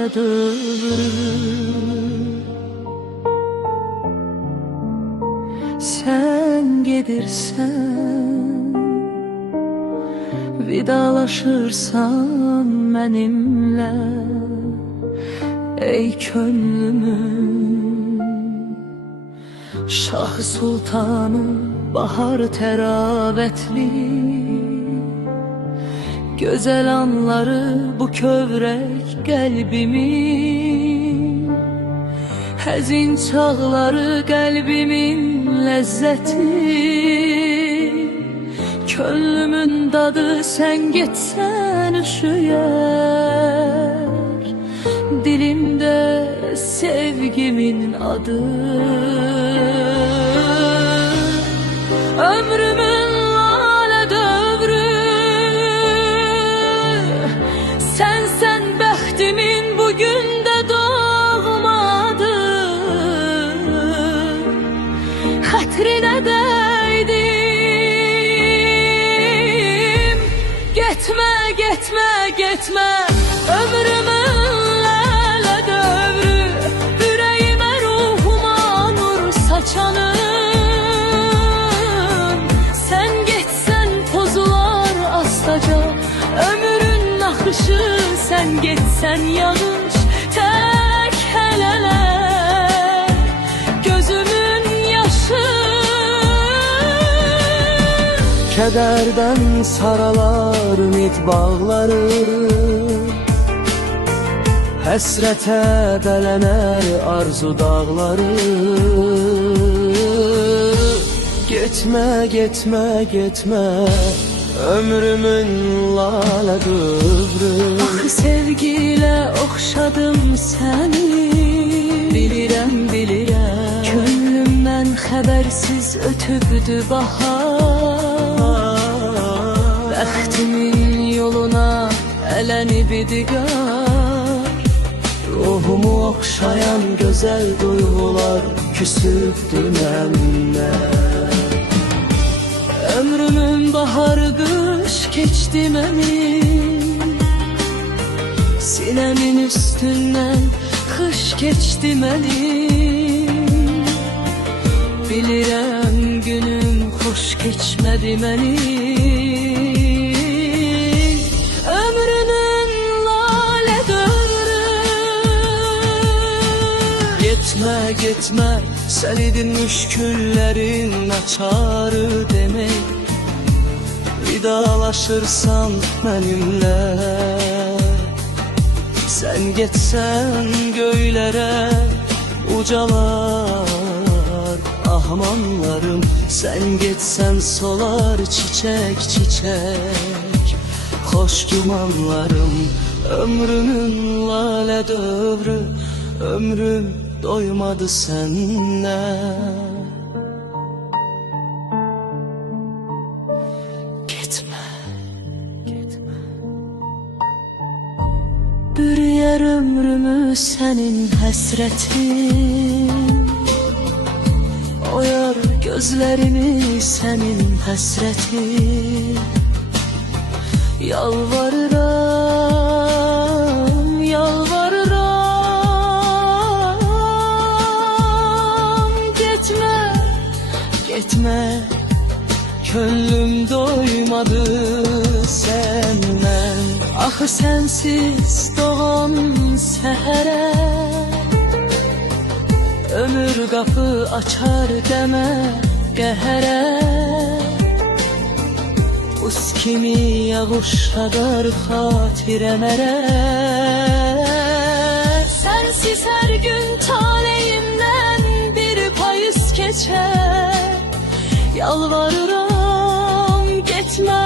lale dövrü. Sen gedirsen, vidalaşırsan mənimlə, ey könlümün Şah Sultanı, bahar təravətli, gözəl anları bu kövrək qəlbimin, həzin çağları qəlbimin ləzzəti, könlümün dadı sən getsən üşüyər, dilimdə sevgimin adı. Ömrümün lale dövrü, sensen bəxtimin bugün de doğmadı. Xətrinə dəydim, getmə, getmə, getmə. Ömrümün lale dövrü, ürəyimə ruhuma nur saçanı. Ömrün akışı, sen geçsen yanış, tek heleler gözümün yaşı. Kederden saralar ümit bağları, həsrətə bələnər arzu dağları. Getmə, getmə, getmə, ömrümün lale dövrü. Ah sevgiyle oxşadım səni, bilirəm, bilirəm. Könlümdən xəbərsiz ötübdü bahar, bəxtimin yoluna ələnib idigar. Ruhumu oxşayan gözəl duyğular küsübdü məndən. Ömrümün baharı kış geçti benim, sinemin üstünden kış geçti benim. Bilirəm günüm hoş geçmedi benim. Ömrümün lale dövrü, gitme, gitme, sen idin müşküllerin açarı demek. Vidalaşırsan benimle, sen geçsen göylere ucalar ahmanlarım. Sen geçsen solar çiçek çiçek hoş dumanlarım. Ömrümün lale dövrü, ömrüm doymadı seninle. Gitme, gitme. Bürüyer ömrümü senin həsretin, oyar gözlerimi senin həsretin. Yalvarıram, yalvarıram, gitme, gitme. Könlüm doymadı senden. Ah sensiz doğan səhərə, ömür kapı açar deme qəhərə. Buz kimi yağışladar xatirəmərə. Sensiz her gün taleyimden bir payız geçer. Yalvarıram gitme,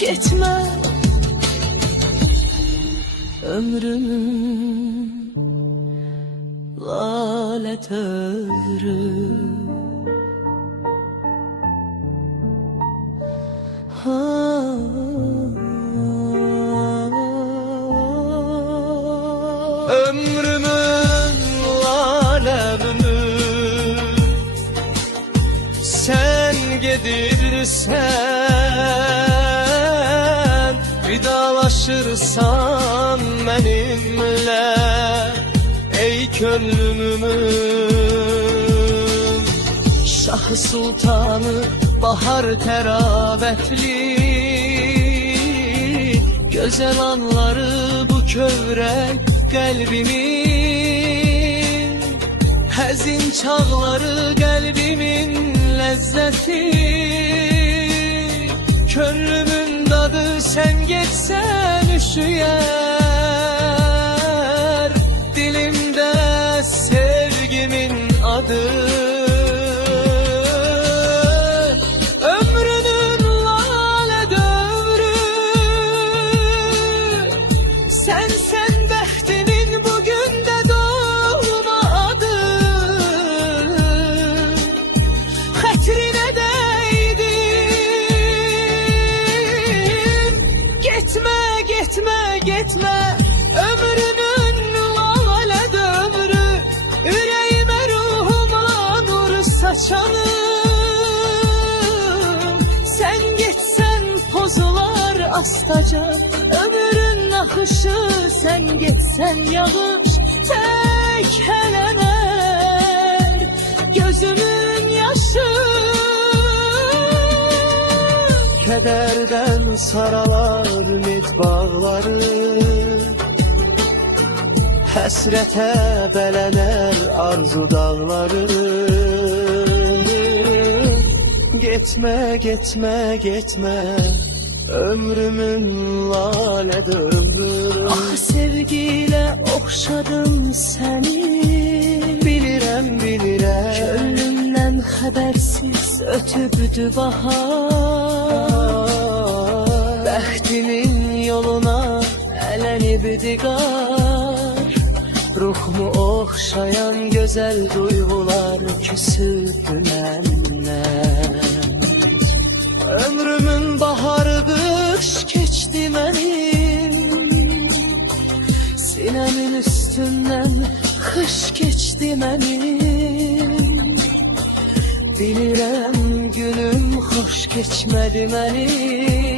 gitme. Ömrümün lale dövrü. Ömrümün lale dövrü, sen gedirsen, vidalaşırsan benimle, könlümün. Şahı sultanı bahar teravətli, Güzel anları bu kövrək qəlbimin, həzin çağları qəlbimin ləzzəti. könlümün dadı sen geçsen üşüyer, dilimde sevgimin adı. Ömrünün lale dövrü, sen bəxtinin bugün də doğma adı. Xətrinə dəydim, getmə, getmə, getmə. Ömrünün lale dövrü, ürəyimə ruhuma nur saçanım. Sen geçsen pozular astaca, ömrün akışı. Sen geçsen yağış tekelener, gözümün yaşı. Kederden saralar ümit bağları, Həsrətə bələnər arzu dağları. Getmə, getmə, getmə, ömrümün lalə dövrü. Ah sevgiyle oxşadım seni, Bilirəm, bilirəm, gönlümden habersiz ötübdü bahar. bəxtimin yoluna Ələnibdi qar, ruhumu oxşayan gözəl duyğular küsübdü məndən. Ömrümün baharı qış keçdi mənim, sinəmin üstündən kış geçti mənim. bilirəm günüm xoş keçmədi mənim.